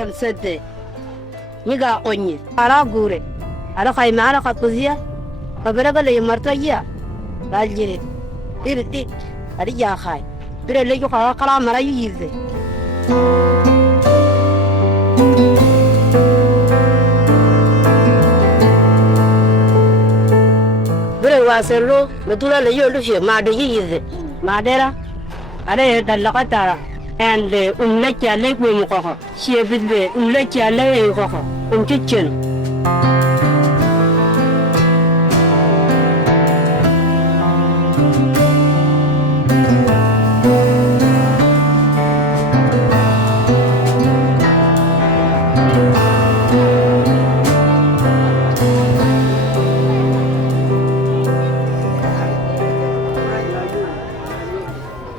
yam sette. Niga onye. Ara gure. Ara kayma ara kapuzia. Kabera gale marta ya. Raljire. Irti. Ari ya khay. Bire le yo kala mara yize. Bire waselo betula le yo lufi ma do yize. Madera. Are dalakatara. And umlecha le kwe mukoko. She bidbe umlecha le koko. Kitchen.